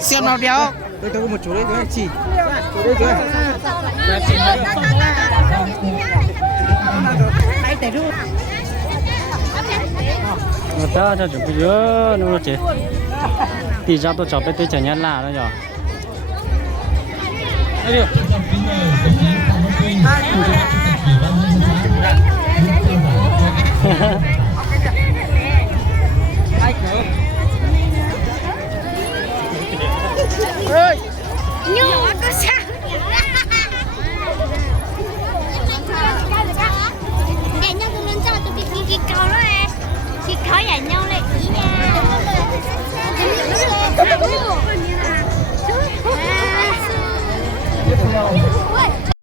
Xem nào đéo. Tôi có một chỗ đấy tôi chỉ. Chỗ đấy tôi. Nó ta cho chúng bây giờ nó chết. Thì ra tôi chọn bên tôi chẳng nhát là đó nhở. Đây ơi nhưng mà có sao để nhau cùng lên cho tôi cái câu đó em thì khó giải nhau lại ý nha